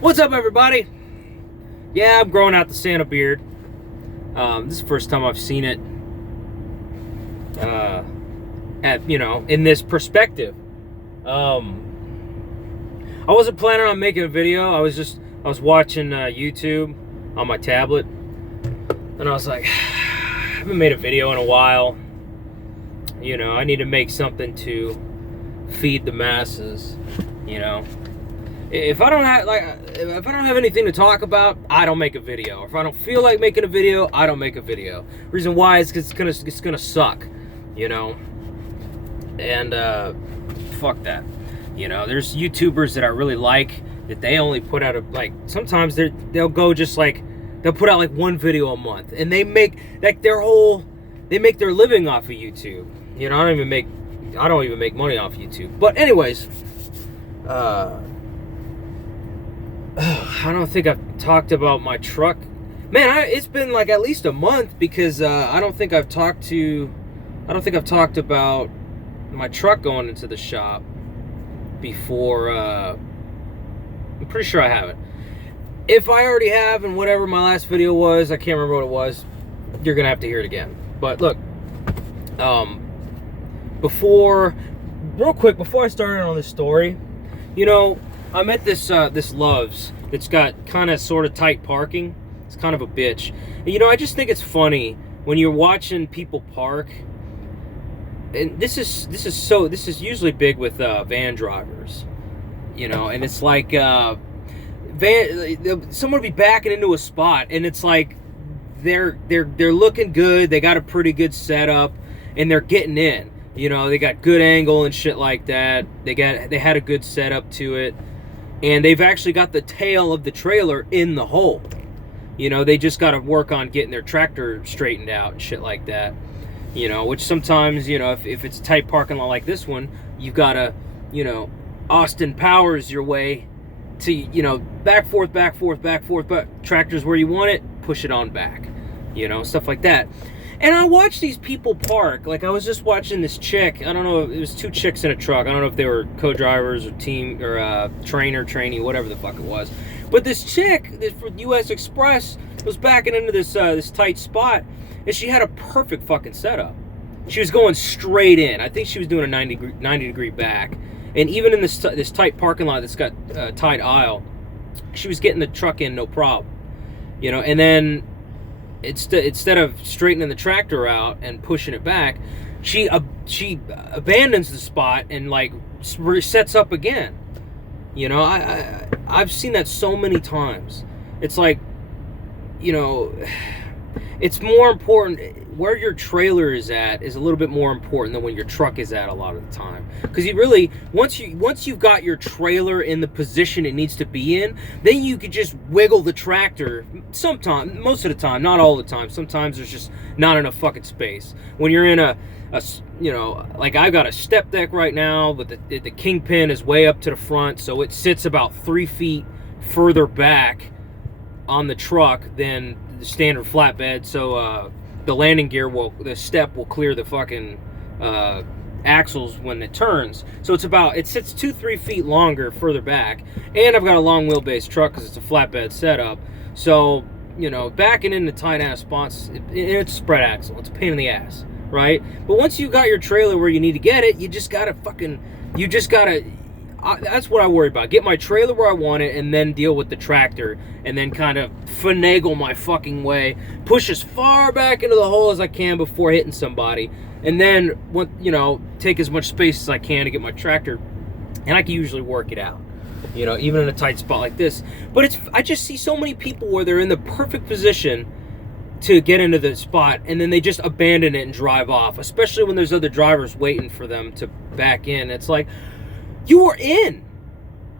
What's up, everybody? Yeah, I'm growing out the Santa beard. This is the first time I've seen it in this perspective. I wasn't planning on making a video. I was watching YouTube on my tablet, and I was like, I haven't made a video in a while. I need to make something to feed the masses. If I don't have anything to talk about, I don't make a video. If I don't feel like making a video, I don't make a video. Reason why is because it's gonna suck, And fuck that. There's YouTubers that I really like that they only put out sometimes they'll go just like they'll put out like one video a month, and they make like their living off of YouTube. I don't even make money off YouTube. But anyways, I don't think I've talked about my truck. Man, it's been like at least a month because I don't think I've talked about my truck going into the shop before. I'm pretty sure I haven't. If I already have, and whatever my last video was, I can't remember what it was, you're going to have to hear it again. But look, real quick, before I started on this story, I'm at this Love's. It's got kind of sort of tight parking. It's kind of a bitch. And, I just think it's funny when you're watching people park. And this is usually big with van drivers, and it's like someone will be backing into a spot, and it's like they're looking good. They got a pretty good setup, and they're getting in. They got good angle and shit like that. They had a good setup to it. And they've actually got the tail of the trailer in the hole. They just got to work on getting their tractor straightened out and shit like that. Which sometimes, if it's a tight parking lot like this one, you've got to, Austin Powers your way to, back, forth, but tractor's where you want it, push it on back. Stuff like that. And I watch these people park. Like, I was just watching this chick. I don't know. It was two chicks in a truck. I don't know if they were co-drivers or team or trainee, whatever the fuck it was. But this chick, for U.S. Express, was backing into this tight spot, and she had a perfect fucking setup. She was going straight in. I think she was doing a 90 degree back. And even in this tight parking lot that's got tight aisle, she was getting the truck in no problem. And then instead of straightening the tractor out and pushing it back, she abandons the spot and like sets up again. I've seen that so many times. It's like, it's more important. Where your trailer is at is a little bit more important than when your truck is at a lot of the time. Because you really, once you've got your trailer in the position it needs to be in, then you could just wiggle the tractor. Sometimes, most of the time, not all the time. Sometimes there's just not enough fucking space. When you're in like I've got a step deck right now, but the kingpin is way up to the front, so it sits about 3 feet further back on the truck than the standard flatbed. So the landing gear the step will clear the fucking axles when it turns. So it sits 2-3 feet longer further back, and I've got a long wheelbase truck because it's a flatbed setup. So backing into tight ass spots, it's a spread axle. It's a pain in the ass, right? But once you got your trailer where you need to get it, you just gotta that's what I worry about. Get my trailer where I want it, and then deal with the tractor, and then kind of finagle my fucking way, push as far back into the hole as I can before hitting somebody, and then take as much space as I can to get my tractor, and I can usually work it out. Even in a tight spot like this. But I just see so many people where they're in the perfect position to get into the spot, and then they just abandon it and drive off, especially when there's other drivers waiting for them to back in. It's like, you are in.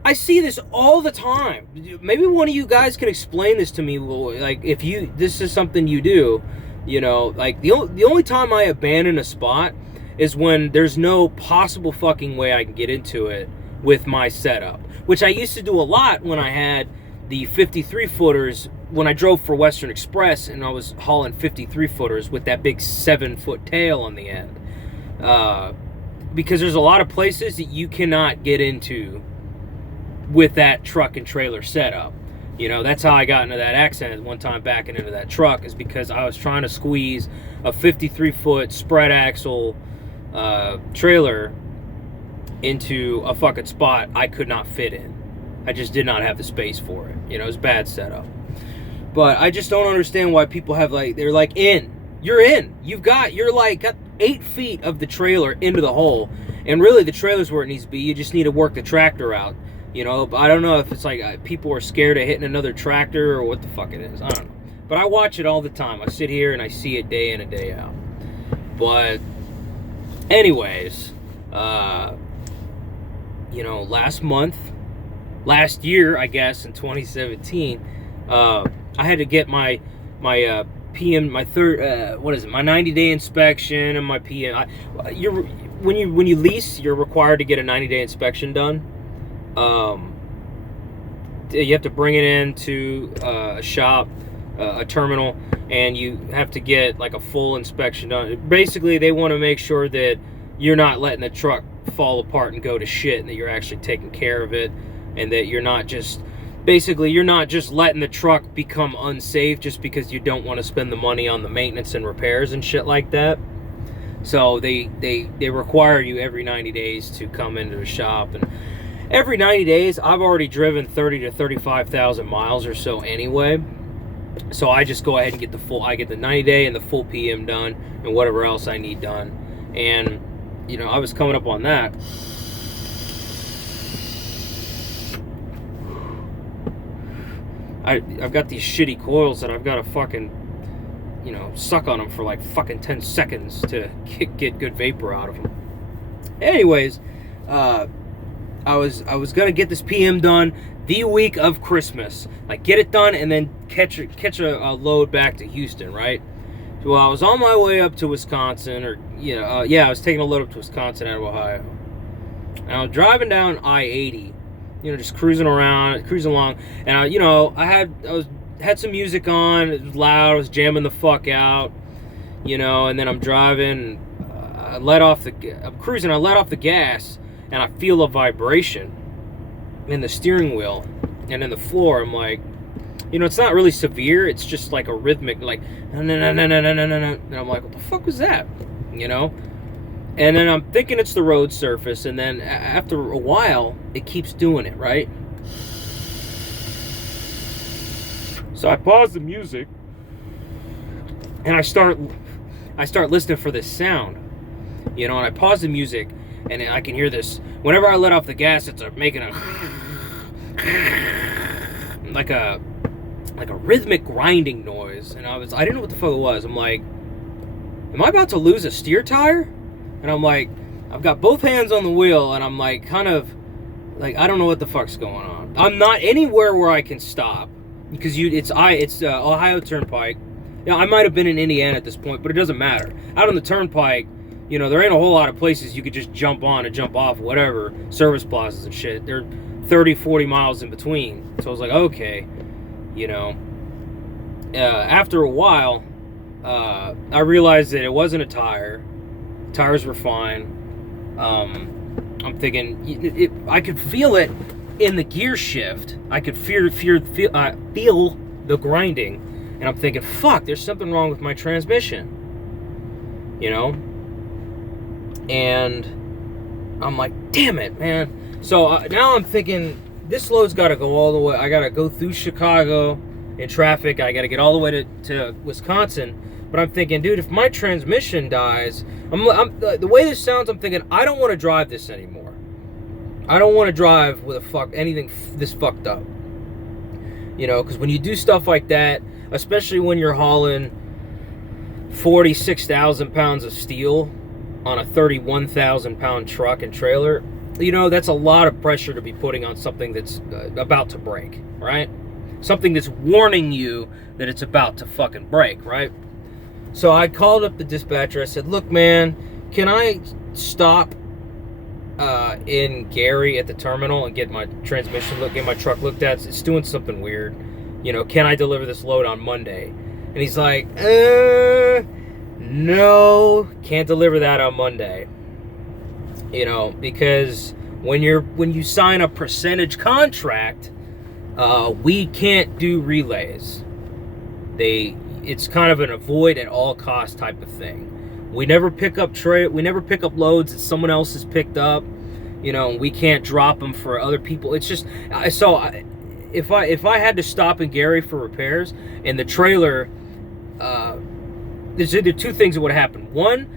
I see this all the time. Maybe one of you guys can explain this to me. Like, if this is something you do, like the only time I abandon a spot is when there's no possible fucking way I can get into it with my setup, which I used to do a lot when I had the 53 footers when I drove for Western Express, and I was hauling 53 footers with that big 7-foot tail on the end. Because there's a lot of places that you cannot get into with that truck and trailer setup. You know, that's how I got into that accident one time backing into that truck, is because I was trying to squeeze a 53-foot spread axle trailer into a fucking spot I could not fit in. I just did not have the space for it. You know, it was bad setup. But I just don't understand why people have, like, they're like, you're in. You're like got 8 feet of the trailer into the hole. And really the trailer's where it needs to be. You just need to work the tractor out. You know, but I don't know if it's like people are scared of hitting another tractor or what the fuck it is. I don't know. But I watch it all the time. I sit here and I see it day in and day out. But anyways, you know, last year, I guess, in 2017, I had to get my PM, my third, what is it, my 90-day inspection and my PM. When you lease, you're required to get a 90-day inspection done. You have to bring it into a shop, a terminal, and you have to get like a full inspection done. Basically, they want to make sure that you're not letting the truck fall apart and go to shit, and that you're actually taking care of it, and that you're not just letting the truck become unsafe just because you don't want to spend the money on the maintenance and repairs and shit like that. So they require you every 90 days to come into the shop, and every 90 days, I've already driven 30 to 35,000 miles or so anyway. So I just go ahead and get the 90-day and the full PM done, and whatever else I need done. And, you know, I was coming up on that. I've got these shitty coils that I've got to fucking, you know, suck on them for like fucking 10 seconds to get good vapor out of them. Anyways, I was gonna get this PM done the week of Christmas, like get it done and then catch a load back to Houston, right? So I was on my way up to Wisconsin, or I was taking a load up to Wisconsin out of Ohio, and I was driving down I-80, you know, just cruising along, and I had some music on, it was loud, I was jamming the fuck out, you know, and then I'm driving, I let off the gas, and I feel a vibration in the steering wheel and in the floor. I'm like, you know, it's not really severe. It's just like a rhythmic, like, no. And I'm like, what the fuck was that? You know? And then I'm thinking it's the road surface. And then after a while, it keeps doing it, right? So I pause the music and I start listening for this sound, you know, and I pause the music. And I can hear this. Whenever I let off the gas, it's making a like a rhythmic grinding noise. And I didn't know what the fuck it was. I'm like, am I about to lose a steer tire? And I'm like, I've got both hands on the wheel, and I'm like, kind of like, I don't know what the fuck's going on. I'm not anywhere where I can stop because it's Ohio Turnpike. You know, I might have been in Indiana at this point, but it doesn't matter. Out on the Turnpike, you know, there ain't a whole lot of places you could just jump on and jump off, whatever, service plazas and shit. They're 30, 40 miles in between. So I was like, okay, you know. After a while, I realized that it wasn't a tire. Tires were fine. I'm thinking, I could feel it in the gear shift. I could feel the grinding. And I'm thinking, fuck, there's something wrong with my transmission. You know? And I'm like, damn it, man. So now I'm thinking, this load's got to go all the way. I got to go through Chicago in traffic. I got to get all the way to Wisconsin. But I'm thinking, dude, if my transmission dies, the way this sounds, I'm thinking, I don't want to drive this anymore. I don't want to drive with anything this fucked up. You know, because when you do stuff like that, especially when you're hauling 46,000 pounds of steel on a 31,000 pound truck and trailer, you know, that's a lot of pressure to be putting on something that's about to break, right? Something that's warning you that it's about to fucking break, right? So I called up the dispatcher. I said, look, man, can I stop in Gary at the terminal and get my transmission get my truck looked at? It's doing something weird. You know, can I deliver this load on Monday? And he's like, no, can't deliver that on Monday. You know, because when you sign a percentage contract, we can't do relays. It's kind of an avoid at all costs type of thing. We never pick up loads that someone else has picked up. You know, we can't drop them for other people. It's just if I had to stop in Gary for repairs and the trailer, there's either two things that would have happened. One,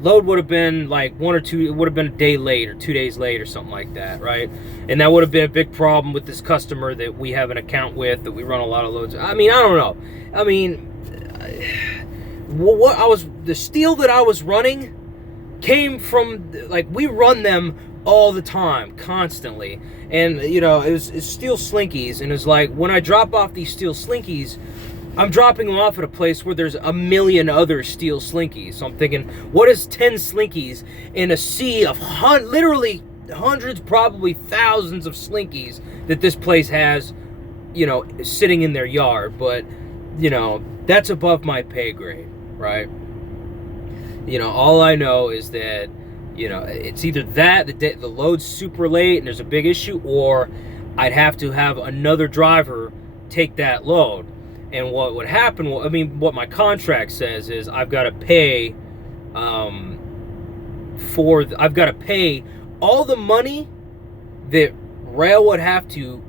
load would have been like one or two, it would have been a day late or 2 days late or something like that, right? And that would have been a big problem with this customer that we have an account with, that we run a lot of loads. I mean, I don't know. I mean, the steel that I was running came from, like, we run them all the time, constantly. And, you know, it's steel slinkies, and it's like, when I drop off these steel slinkies, I'm dropping them off at a place where there's a million other steel slinkies. So I'm thinking, what is 10 slinkies in a sea of literally hundreds, probably thousands of slinkies that this place has, you know, sitting in their yard? But, you know, that's above my pay grade, right? You know, all I know is that, you know, it's either that, the load's super late and there's a big issue, or I'd have to have another driver take that load. And what would happen, well, I mean, what my contract says is I've got to pay I've got to pay all the money that rail would have to,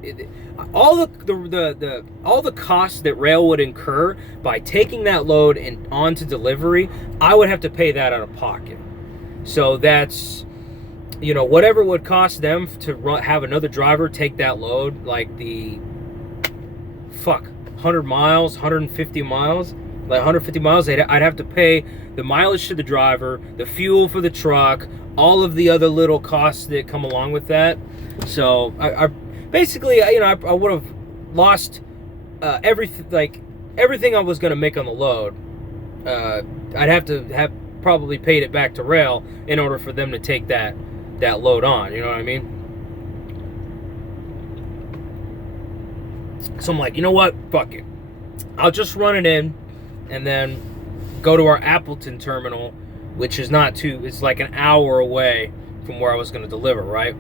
all the costs that rail would incur by taking that load and on to delivery. I would have to pay that out of pocket. So that's, you know, whatever it would cost them to have another driver take that load, like the 100 miles, 150 miles, like 150 miles, I'd have to pay the mileage to the driver, the fuel for the truck, all of the other little costs that come along with that. So I basically, you know, I would have lost everything I was going to make on the load. I'd have to have probably paid it back to rail in order for them to take that load on. You know what I mean? So I'm like, you know what? Fuck it. I'll just run it in and then go to our Appleton terminal, which is not too, it's like an hour away from where I was going to deliver, right?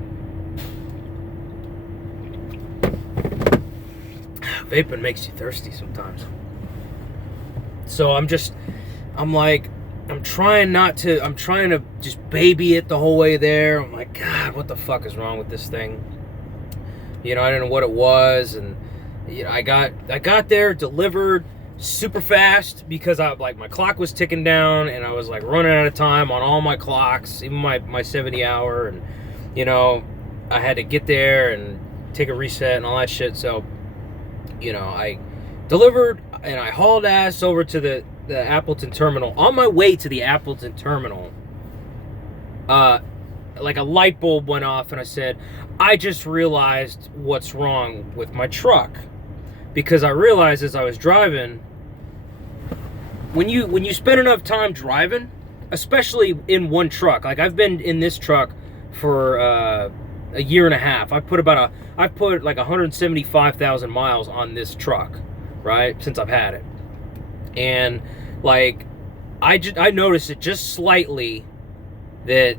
Vaping makes you thirsty sometimes. So I'm trying to just baby it the whole way there. I'm like, God, what the fuck is wrong with this thing? You know, I didn't know what it was, and you know, I got there, delivered super fast because my clock was ticking down, and I was like running out of time on all my clocks, even my 70 hour, and you know, I had to get there and take a reset and all that shit. So, you know, I delivered and I hauled ass over to the Appleton terminal. On my way to the Appleton terminal, like a light bulb went off, and I said, I just realized what's wrong with my truck. Because I realized as I was driving, when you spend enough time driving, especially in one truck, like I've been in this truck for a year and a half. I've put like 175,000 miles on this truck, right, since I've had it. And like I noticed it just slightly that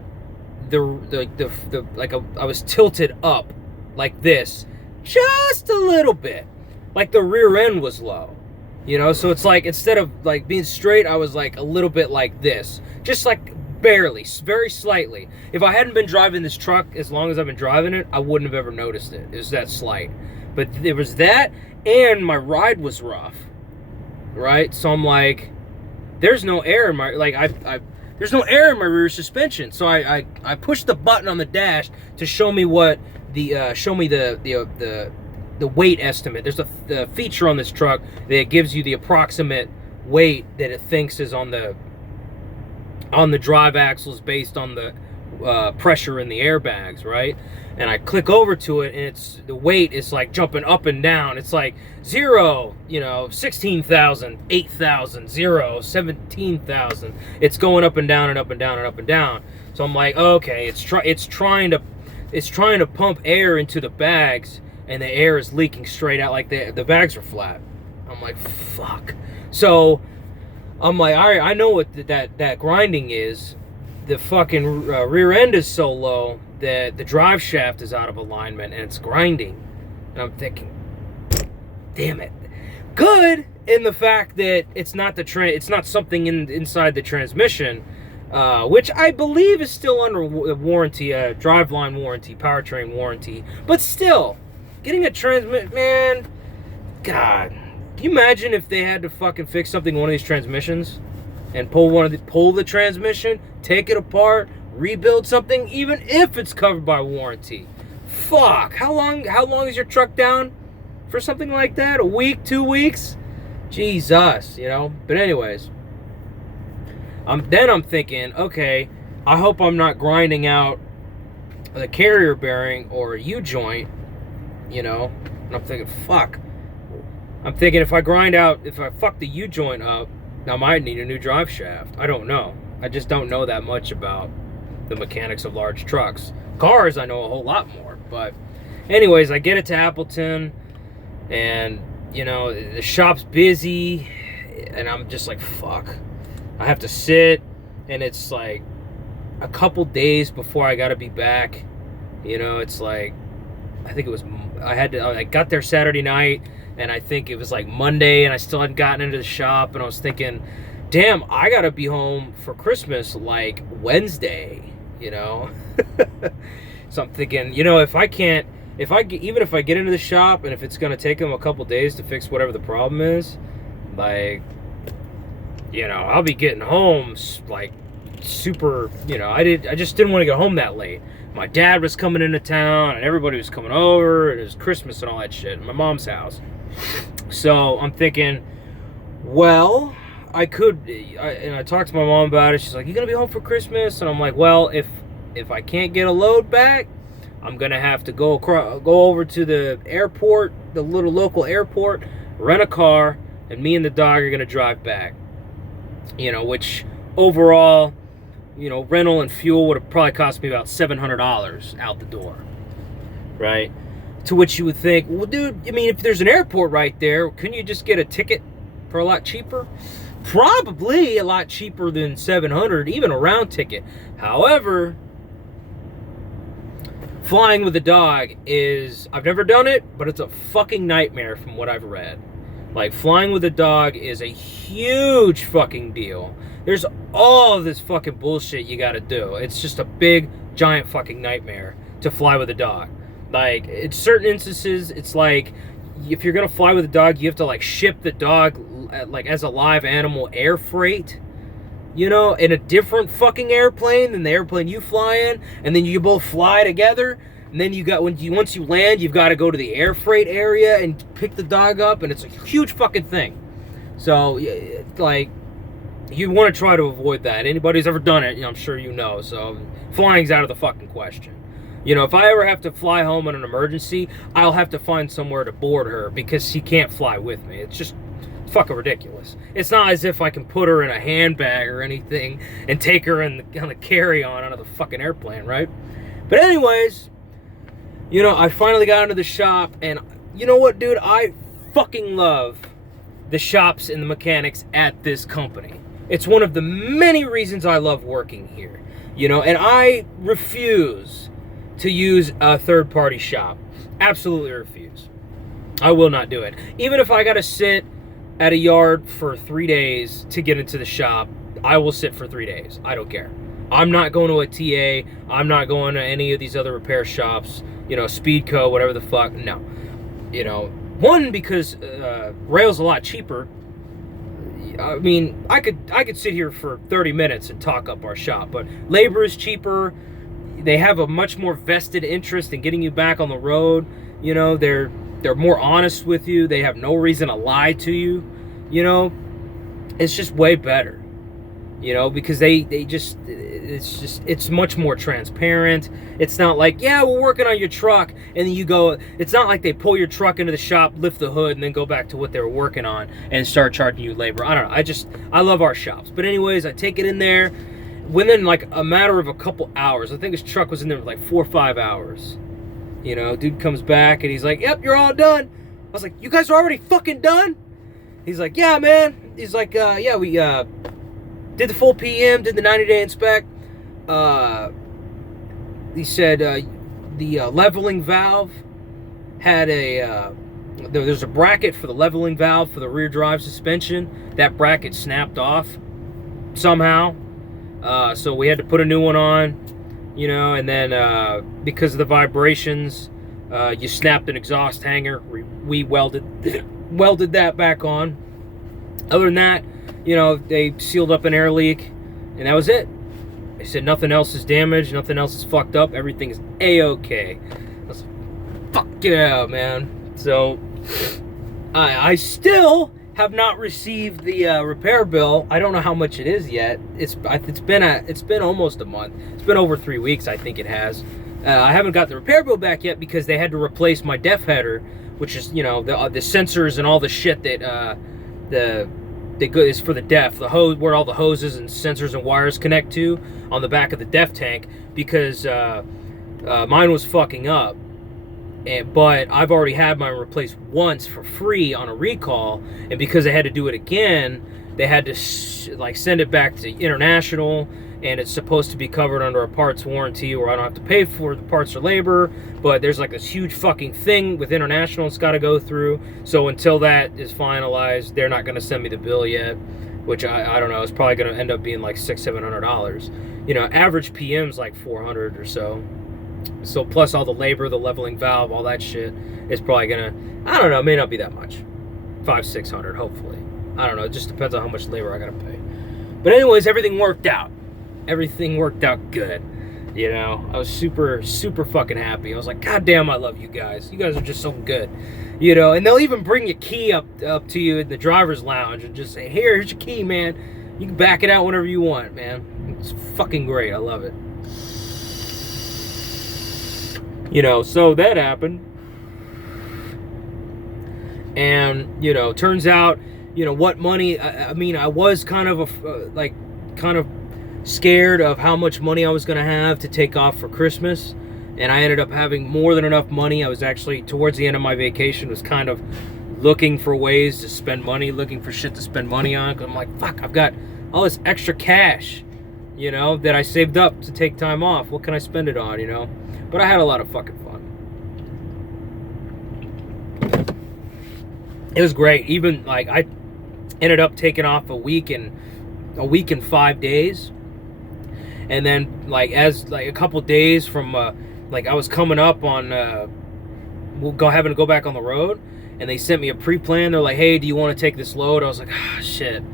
I was tilted up like this just a little bit, like the rear end was low, you know. So it's like, instead of like being straight, I was like a little bit like this, just like barely, very slightly. If I hadn't been driving this truck as long as I've been driving it, I wouldn't have ever noticed it. It was that slight. But there was that, and my ride was rough, right? So I'm like, there's no air in my, like, there's no air in my rear suspension. So I pushed the button on the dash to show me what the weight estimate. There's the feature on this truck that gives you the approximate weight that it thinks is on the drive axles based on the pressure in the airbags, right? And I click over to it, and the weight is like jumping up and down. It's like 0, you know, 16,000, 8,000, 0, 17,000. It's going up and down and up and down and up and down. So I'm like, okay, it's trying to pump air into the bags, and the air is leaking straight out, like the bags are flat. I'm like, fuck. So I'm like, all right, I know what that grinding is. The fucking rear end is so low that the drive shaft is out of alignment and it's grinding. And I'm thinking, damn it. Good in the fact that it's not it's not something inside the transmission, which I believe is still under warranty, driveline warranty, powertrain warranty. But still, getting a transmit, man, God, can you imagine if they had to fucking fix something in one of these transmissions and pull the transmission, take it apart, rebuild something, even if it's covered by warranty? Fuck, how long is your truck down for something like that? A week, 2 weeks? Jesus, you know. But anyways, then I'm thinking, okay, I hope I'm not grinding out the carrier bearing or a U-joint, you know. And I'm thinking, fuck. I'm thinking if I fuck the U-joint up, I might need a new drive shaft. I don't know. I just don't know that much about the mechanics of large trucks. Cars, I know a whole lot more. But anyways, I get it to Appleton, and, you know, the shop's busy, and I'm just like, fuck. I have to sit, and it's like a couple days before I gotta be back. You know, it's like, I think it was, I got there Saturday night, and I think it was like Monday, and I still hadn't gotten into the shop, and I was thinking, damn, I gotta be home for Christmas like Wednesday, you know? So I'm thinking, you know, even if I get into the shop, and if it's gonna take them a couple days to fix whatever the problem is, like, you know, I'll be getting home like super, you know, I just didn't want to get home that late. My dad was coming into town, and everybody was coming over, and it was Christmas and all that shit at my mom's house. So I'm thinking, well, I talked to my mom about it. She's like, you gonna be home for Christmas? And I'm like, well, if I can't get a load back, I'm gonna have to go over to the airport, the little local airport, rent a car, and me and the dog are gonna drive back. You know, which overall, you know, rental and fuel would have probably cost me about $700 out the door, right? To which you would think, well, dude, I mean, if there's an airport right there, couldn't you just get a ticket for a lot cheaper? Probably a lot cheaper than $700, even a round ticket. However, flying with a dog is, I've never done it, but it's a fucking nightmare from what I've read. Like, flying with a dog is a huge fucking deal. There's all of this fucking bullshit you gotta do. It's just a big, giant fucking nightmare to fly with a dog. Like, in certain instances, it's like, if you're gonna fly with a dog, you have to, like, ship the dog, like, as a live animal air freight, you know, in a different fucking airplane than the airplane you fly in, and then you both fly together. And then once you land, you've got to go to the air freight area and pick the dog up, and it's a huge fucking thing. So, like, you want to try to avoid that. Anybody who's ever done it, you know, I'm sure you know. So, flying's out of the fucking question. You know, if I ever have to fly home in an emergency, I'll have to find somewhere to board her because she can't fly with me. It's just fucking ridiculous. It's not as if I can put her in a handbag or anything and take her on the carry-on out of the fucking airplane, right? But anyways, you know, I finally got into the shop, and you know what, dude? I fucking love the shops and the mechanics at this company. It's one of the many reasons I love working here, you know, and I refuse to use a third-party shop. Absolutely refuse. I will not do it. Even if I got to sit at a yard for 3 days to get into the shop, I will sit for 3 days. I don't care. I'm not going to a TA. I'm not going to any of these other repair shops, you know, Speedco, whatever the fuck. No. You know, one, because rail's a lot cheaper. I mean, I could sit here for 30 minutes and talk up our shop, but labor is cheaper. They have a much more vested interest in getting you back on the road. You know, they're more honest with you. They have no reason to lie to you. You know, it's just way better. You know, because it's much more transparent. It's not like, yeah, we're working on your truck, and then you go, it's not like they pull your truck into the shop, lift the hood, and then go back to what they were working on and start charging you labor. I don't know. I love our shops. But anyways, I take it in there within like a matter of a couple hours. I think his truck was in there for like 4 or 5 hours. You know, dude comes back and he's like, yep, you're all done. I was like, you guys are already fucking done? He's like, yeah, man. He's like, yeah, we did the full PM, did the 90-day inspect. he said the leveling valve had there's a bracket for the leveling valve for the rear drive suspension. That bracket snapped off somehow, so we had to put a new one on, you know. And then because of the vibrations, you snapped an exhaust hanger. We welded that back on. Other than that, you know, they sealed up an air leak, and that was it. They said nothing else is damaged, nothing else is fucked up, everything is a-okay. I was like, fuck yeah, man. So I still have not received the repair bill. I don't know how much it is yet. It's been almost a month. It's been over 3 weeks, I think it has. I haven't got the repair bill back yet because they had to replace my def header, which is, you know, the sensors and all the shit that is for the def, the hose where all the hoses and sensors and wires connect to on the back of the def tank, because mine was fucking up. But I've already had mine replaced once for free on a recall, and because they had to do it again, they had to like send it back to International, and it's supposed to be covered under a parts warranty where I don't have to pay for the parts or labor, but there's like this huge fucking thing with International it's got to go through. So until that is finalized, they're not going to send me the bill yet, which I don't know, it's probably going to end up being like $600-700. You know, average PM's like 400 or so. So plus all the labor, the leveling valve, all that shit is probably gonna, I don't know, it may not be that much, 500-600 hopefully. I don't know, it just depends on how much labor I gotta pay. But anyways, everything worked out. Everything worked out good. You know, I was super fucking happy. I was like, God damn, I love you guys. You guys are just so good. You know, and they'll even bring your key up to you in the driver's lounge and just say, here's your key, man. You can back it out whenever you want, man. It's fucking great. I love it. You know, so that happened. And, you know, turns out, you know, what money, I mean, I was kind of scared of how much money I was going to have to take off for Christmas. And I ended up having more than enough money. I was actually, towards the end of my vacation, was kind of looking for ways to spend money, looking for shit to spend money on. Because I'm like, fuck, I've got all this extra cash, you know, that I saved up to take time off. What can I spend it on, you know? But I had a lot of fucking fun. It was great. Even, like, I ended up taking off a week and 5 days. And then, like, as, like, a couple days from, like, I was coming up on, having to go back on the road. And they sent me a pre-plan. They're like, hey, do you want to take this load? I was like, ah, shit.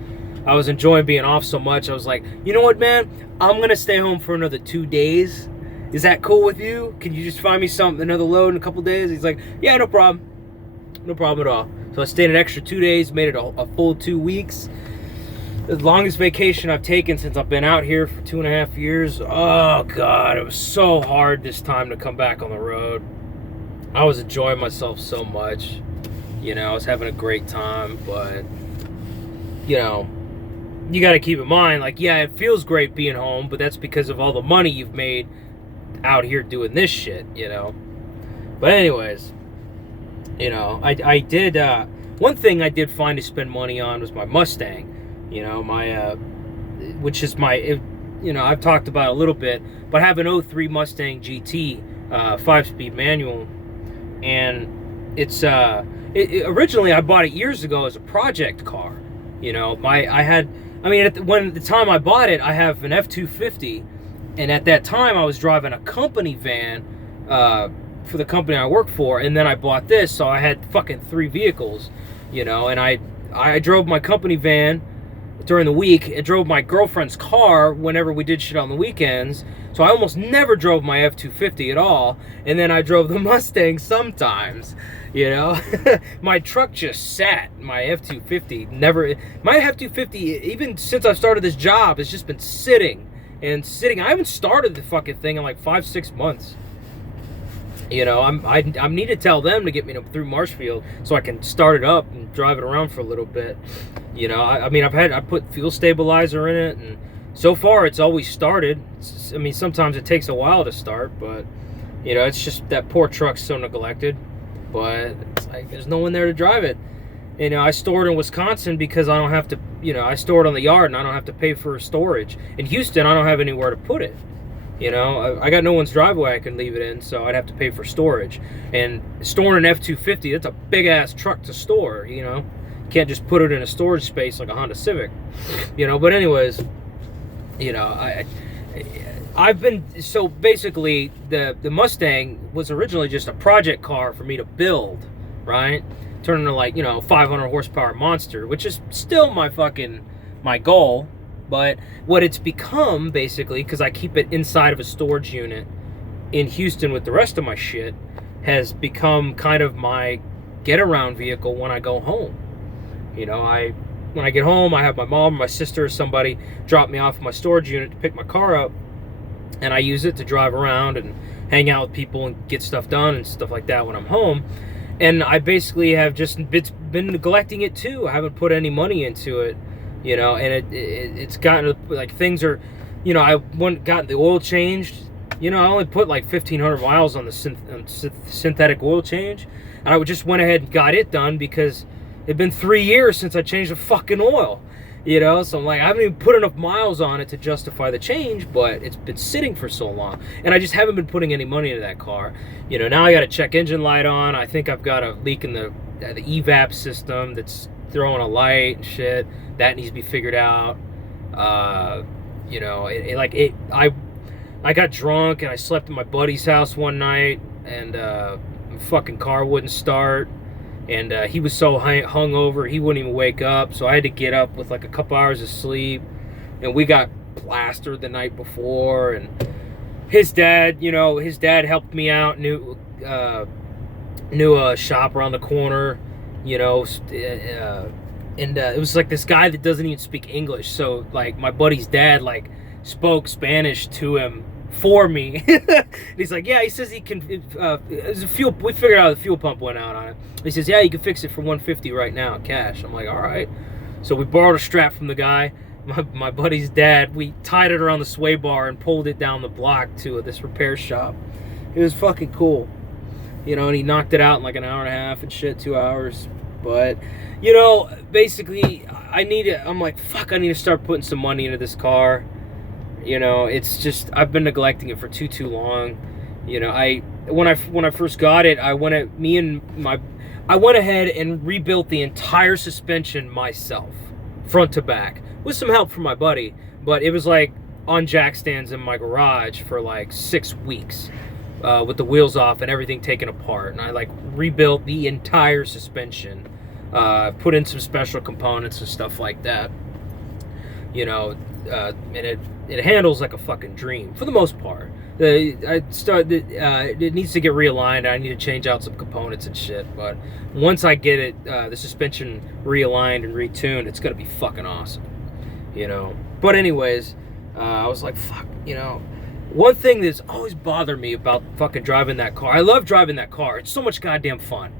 I was enjoying being off so much. I was like, you know what, man? I'm going to stay home for another 2 days. Is that cool with you? Can you just find me another load in a couple days? He's like, yeah, no problem. No problem at all. So I stayed an extra 2 days, made it a full 2 weeks. The longest vacation I've taken since I've been out here for 2.5 years. Oh, God, it was so hard this time to come back on the road. I was enjoying myself so much. You know, I was having a great time, but, you know, you got to keep in mind, like, yeah, it feels great being home, but that's because of all the money you've made out here doing this shit, you know. But anyways, you know, I did one thing I did find to spend money on was my Mustang, you know, my which is my, you know, I've talked about a little bit, but I have an 03 Mustang GT 5-speed manual, and it's originally I bought it years ago as a project car. You know, at the time I bought it, I have an F-250. And at that time, I was driving a company van for the company I work for, and then I bought this, so I had fucking 3 vehicles, you know. And I drove my company van during the week. I drove my girlfriend's car whenever we did shit on the weekends, so I almost never drove my F-250 at all. And then I drove the Mustang sometimes, you know. My truck just sat. My F-250 never. My F-250, even since I started this job, has just been sitting. I haven't started the fucking thing in like 5-6 months. You know, I need to tell them to get me through Marshfield so I can start it up and drive it around for a little bit. You know, I put fuel stabilizer in it, and so far it's always started. I mean, sometimes it takes a while to start, but you know, it's just that poor truck's so neglected. But it's like there's no one there to drive it. You know, I store it in Wisconsin because I don't have to, you know, I store it on the yard and I don't have to pay for storage. In Houston, I don't have anywhere to put it. You know, I got no one's driveway I can leave it in, so I'd have to pay for storage. And storing an F-250, that's a big-ass truck to store, you know. You can't just put it in a storage space like a Honda Civic. You know, but anyways, you know, I've been, so basically, the Mustang was originally just a project car for me to build, right? Turn into, like, you know, 500 horsepower monster, which is still my goal. But what it's become, basically, because I keep it inside of a storage unit in Houston with the rest of my shit, has become kind of my get-around vehicle when I go home. You know, when I get home, I have my mom, my sister, or somebody drop me off at my storage unit to pick my car up, and I use it to drive around and hang out with people and get stuff done and stuff like that when I'm home. And I basically have just been neglecting it, too. I haven't put any money into it. You know, and it's gotten, like, things are, you know, I got the oil changed. You know, I only put like 1,500 miles on the synthetic oil change. And I just went ahead and got it done because it'd been 3 years since I changed the fucking oil. You know, so I'm like, I haven't even put enough miles on it to justify the change, but it's been sitting for so long. And I just haven't been putting any money into that car. You know, now I got a check engine light on. I think I've got a leak in the evap system that's throwing a light and shit. That needs to be figured out. You know, I got drunk and I slept at my buddy's house one night, and my fucking car wouldn't start, and he was so hungover he wouldn't even wake up, so I had to get up with like a couple hours of sleep, and we got plastered the night before. And his dad helped me out, knew a shop around the corner, you know, and it was like this guy that doesn't even speak English, so like my buddy's dad like spoke Spanish to him for me. He's like, yeah, he says he can, there's a fuel, we figured out the fuel pump went out on it. He says, yeah, you can fix it for $150 right now, cash. I'm like, all right. So we borrowed a strap from the guy, my buddy's dad. We tied it around the sway bar and pulled it down the block to this repair shop. It was fucking cool, you know, and he knocked it out in like an hour and a half and shit, 2 hours. But, you know, basically, I'm like, fuck, I need to start putting some money into this car. You know, it's just, I've been neglecting it for too long. You know, when I first got it, I went ahead and rebuilt the entire suspension myself, front to back, with some help from my buddy. But it was like on jack stands in my garage for like 6 weeks. With the wheels off and everything taken apart, and I like rebuilt the entire suspension, put in some special components and stuff like that, you know, and it handles like a fucking dream for the most part. It needs to get realigned. I need to change out some components and shit, but once I get it, the suspension realigned and retuned, it's gonna be fucking awesome, you know. But anyways, I was like, fuck, you know. One thing that's always bothered me about fucking driving that car, I love driving that car. It's so much goddamn fun.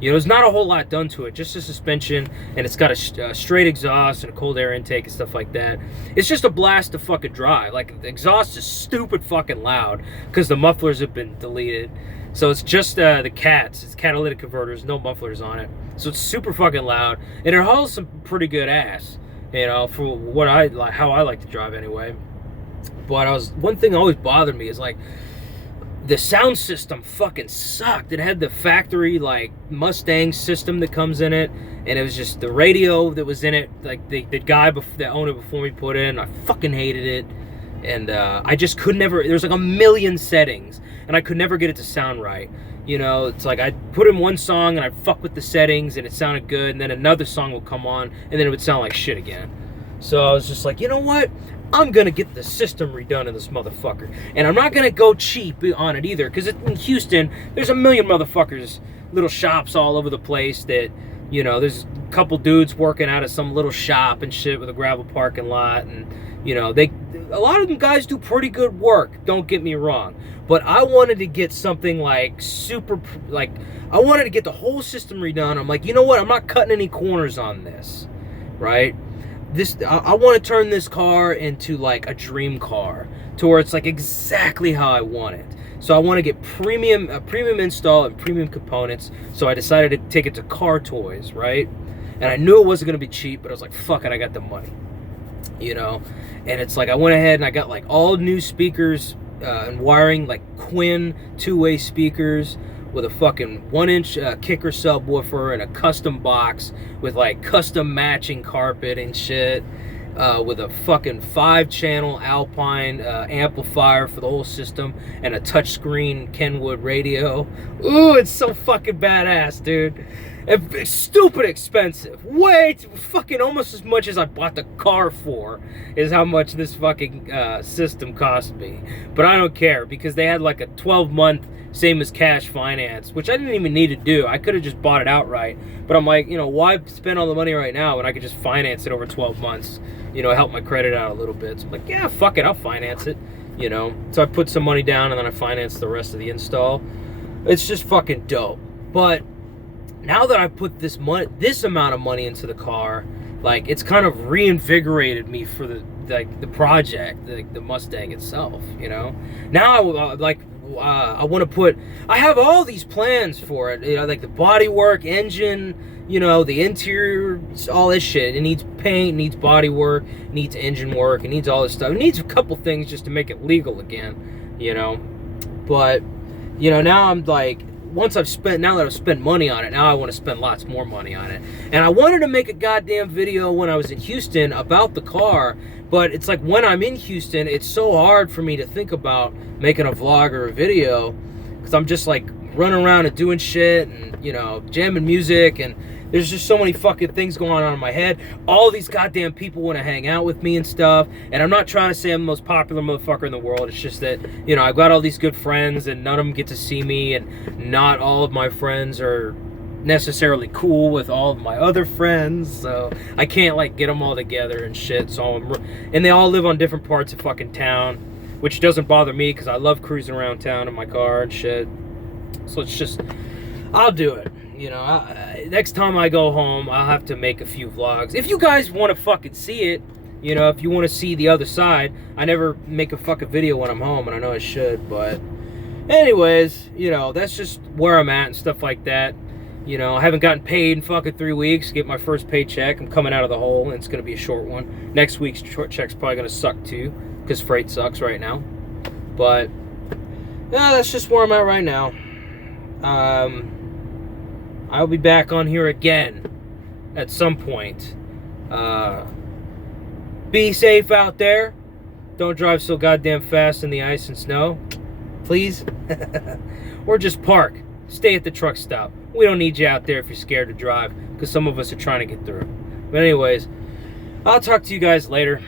You know, there's not a whole lot done to it, just a suspension, and it's got a straight exhaust and a cold air intake and stuff like that. It's just a blast to fucking drive. Like, the exhaust is stupid fucking loud because the mufflers have been deleted. So it's just the cats. It's catalytic converters, no mufflers on it. So it's super fucking loud, and it hauls some pretty good ass, you know, for what how I like to drive anyway. But one thing that always bothered me is like the sound system fucking sucked. It had the factory like Mustang system that comes in it, and it was just the radio that was in it. Like the guy that owned it before me put in. I fucking hated it, and I just could never. There's like a million settings, and I could never get it to sound right. You know, it's like I'd put in one song and I'd fuck with the settings and it sounded good, and then another song would come on and then it would sound like shit again. So I was just like, you know what? I'm going to get the system redone in this motherfucker. And I'm not going to go cheap on it either, because in Houston, there's a million motherfuckers, little shops all over the place that, you know, there's a couple dudes working out of some little shop and shit with a gravel parking lot. And, you know, a lot of them guys do pretty good work, don't get me wrong. But I wanted to get something like super, like, I wanted to get the whole system redone. I'm like, you know what? I'm not cutting any corners on this, right? I want to turn this car into like a dream car, to where it's like exactly how I want it. So I want to get a premium install and premium components. So I decided to take it to Car Toys, right? And I knew it wasn't going to be cheap, but I was like, fuck it, I got the money, you know? And it's like I went ahead and I got like all new speakers and wiring, like Quinn two-way speakers with a fucking 1-inch kicker subwoofer and a custom box with like custom matching carpet and shit. With a fucking 5-channel Alpine amplifier for the whole system and a touchscreen Kenwood radio. Ooh, it's so fucking badass, dude. It's stupid expensive. Way too, fucking almost as much as I bought the car for is how much this fucking system cost me. But I don't care because they had like a 12-month same as cash finance, which I didn't even need to do. I could have just bought it outright. But I'm like, you know, why spend all the money right now when I could just finance it over 12 months? You know, help my credit out a little bit. So I'm like, yeah, fuck it, I'll finance it. You know, so I put some money down and then I financed the rest of the install. It's just fucking dope. But now that I put this amount of money into the car, like it's kind of reinvigorated me for the project, the Mustang itself. You know, now I want to put. I have all these plans for it. You know, like the bodywork, engine. You know, the interior, all this shit. It needs paint, needs body work, needs engine work, it needs all this stuff. It needs a couple things just to make it legal again, you know. But, you know, now I'm like, now that I've spent money on it, now I want to spend lots more money on it. And I wanted to make a goddamn video when I was in Houston about the car, but it's like when I'm in Houston, it's so hard for me to think about making a vlog or a video because I'm just like running around and doing shit and, you know, jamming music, and there's just so many fucking things going on in my head. All these goddamn people want to hang out with me and stuff. And I'm not trying to say I'm the most popular motherfucker in the world. It's just that, you know, I've got all these good friends and none of them get to see me. And not all of my friends are necessarily cool with all of my other friends. So I can't, like, get them all together and shit. And they all live on different parts of fucking town, which doesn't bother me because I love cruising around town in my car and shit. So it's just, I'll do it. You know, next time I go home, I'll have to make a few vlogs. If you guys want to fucking see it, you know, if you want to see the other side, I never make a fucking video when I'm home, and I know I should, but anyways, you know, that's just where I'm at and stuff like that. You know, I haven't gotten paid in fucking 3 weeks to get my first paycheck. I'm coming out of the hole, and it's going to be a short one. Next week's short check's probably going to suck too, because freight sucks right now. But, yeah, that's just where I'm at right now. I'll be back on here again at some point. Be safe out there. Don't drive so goddamn fast in the ice and snow, please. Or just park. Stay at the truck stop. We don't need you out there if you're scared to drive, because some of us are trying to get through. But anyways, I'll talk to you guys later.